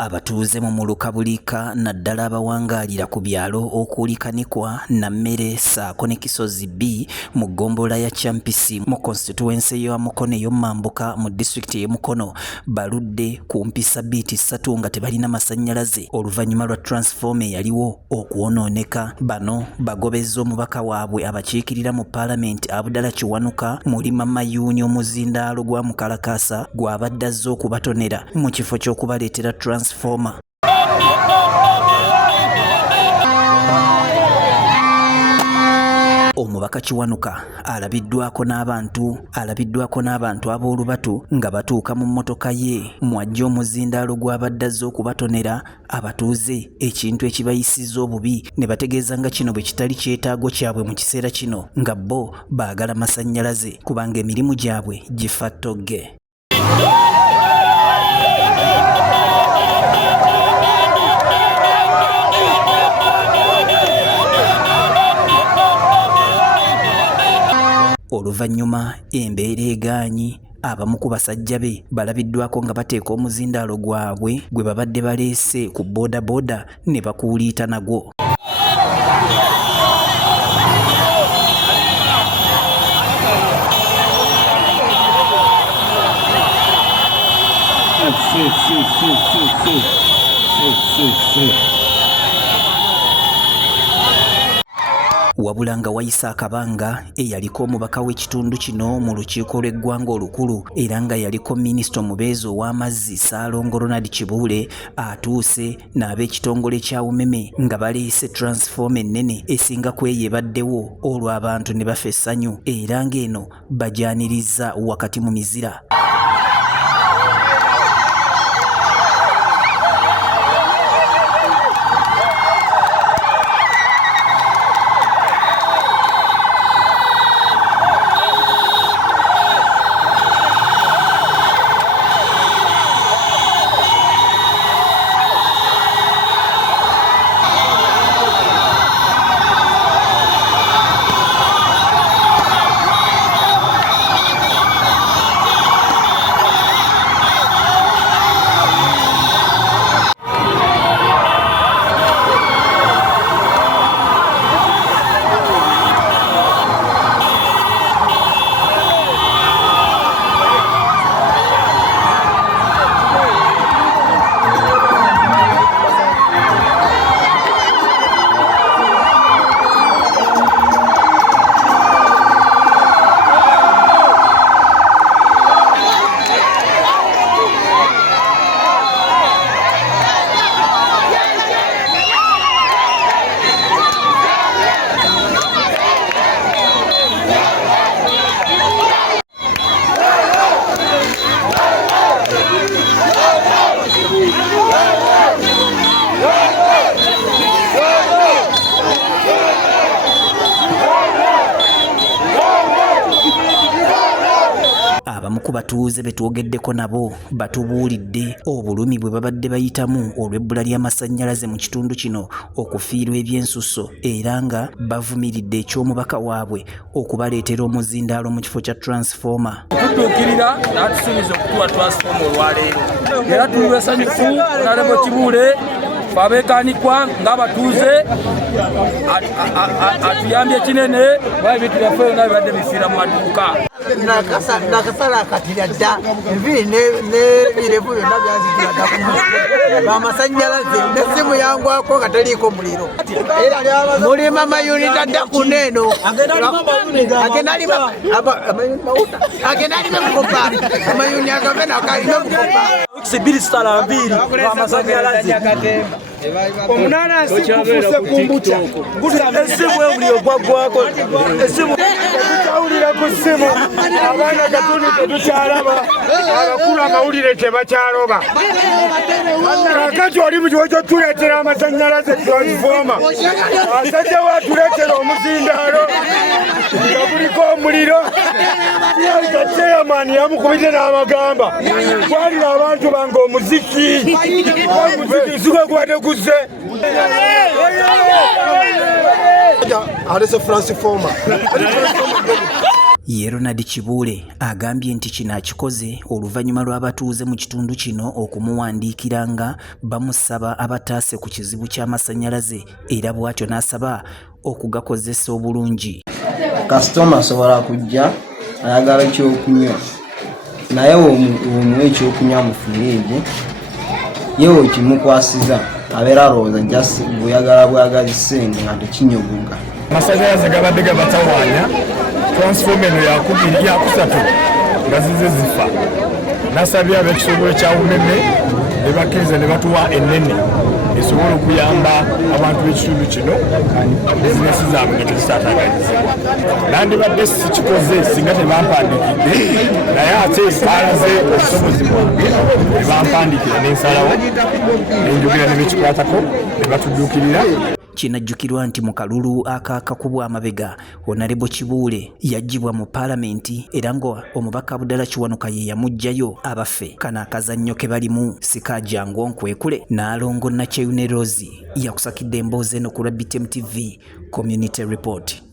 Abatuuze mu Mulukabulika naddala abawangaalira ku byalo okuli Kanikwa, Nammere ssaako ne Kisozi B mu ggombolola ya Kyampisi mu constituency ya Mukono ey'Omambuka mu disitulikiti y'e Mukono baludde ku mpisa biiti 3 nga tebalina masannyalaze oluvannyuma lwa transformer eyaliwo okwonooneka. Bano bagobezza omubaka waabwe abakiikirira mu Paalamenti Abdallah Kiwanuka muli Mama Yuuni omuzindaalo gwa Mukalakasa gw'abadde azze okubatonera mu kifo ky'okubaleetera transformer. Omubaka Kiwanuka alabiddwako n'abantu ab'olubatu nga batuuka mu mmotoka ye mwajja omuzindaalo gw'abadde azze okubatonera abatuuze ekintu ekibayisizza obubi ne bategeeza nga kino bwe kitali kyetaago kyabwe mu kiseera kino nga bo baagala masannyalaze kubanga emirimu gyabwe gifa ttogge. Oluvannyuma embeera egaanyi abamu ku basajja be balabiddwako nga bateeka omuzindaalo gwabwe gwe babadde baleese ku boodabooda ne bakuuliita nagwo. Wabula nga wayisa akabanga eyaliko omubaka w'ekitundu kino mu lukiiko lw'eggwanga olukulu era nga yaliko minisita omubeezi ow'amazzi Ssaalongo Ronald Kibuule atuuse n'ab'ekitongole kya UMEME nga baleese transformer ennene esinga ku eyo ebaddewo olwo abantu ne bafa essanyu era ng'eno bajanirizza wakati mu mizira. Abamu ku batuuze be twogeddeko nabo batubuulidde obulumi bwe babadde bayitamu olw'ebbula ly'amasannyalaze mu kitundu kino okufiirwa ebyensusso era nga bavumiridde eky'omubaka waabwe okubaleetera omuzindaalo mu kifo kya transformer. Tutuukirira n'atusuubiza okutuwa transformer olwaleero era tuli basanyufu Honorable Kibuule Kanikwa ng'abatuuze atuyambye kinene kuba ebintu byaffe byonna bibadde bifiira mu maduuka. Nakasala akatira dda enviiri n'ebirevu byonna byanzijira dda ku mutwe amasannyalaze n'essimu yangwako nga taliiko muliro. Muli Mama Yuuni tadda ku neno agenda alima mukopa Mama Yuuni agave nakalina mukopa Sibiri sala mbiri amasannyalaze omunana sikufuse kumbucha esimu ebuli ogwaggwako esimu tutawulira ku ssimu abaana katundu tetukyalaba abakulu amawulire tebakyaloba kakati oli mu kiwo kyotuleetera amasannyalaze transformer asajja watuleetera omuzindaalo nga guliko omuliro yalika chairman yamukubite n'amagamba twalira abantu bange omuziki zigwe gwade guzze alese transformer Ye Ronald Kibuule agambye nti kino akikoze oluvannyuma lw'abatuuze mu kitundu kino okumuwandiikira nga bamusaba abataase ku kizibu ky'amasannyalaze era bw'atyo n'asaba okugakozesa obulungi. Kasitoma asobola kujja ayagala ekyokunywa naye omuwa ekyokunywa mu firiigi ye wekimukwasiza abeera alowooza jasi bweyagala sente nga tekinyogoga. Amasannyalaze gabadde gabatawaanya transforma eno yakusatu nga zize zifa. Nasabye ab'ekitongole kya UMEME ne bakkiriza ne batuwa ennene esobola okuyamba abantu b'ekitundu kino bizinesi zaabwe nga tezisaataaganyizibwa. Nandibadde sikikoze singa tebampandikidde naye ate baalaze obusobozi bwange ne bampandikira n'ensalawo nenjogera ne bekikwatako ne batudduukirira. Kinajjukirwa nti mu kalulu akakakubwa amabega Honorable Kibuule yaggyibwa mu Paalamenti era nga omubaka Abdallah Kiwanuka ye yamuggyayo abaffe kana akazannyo ke balimu sikajjangu nkwekule n'alongo Nakyeyune Rose yakusakidde emboozi eno ku BTM TV Community Report.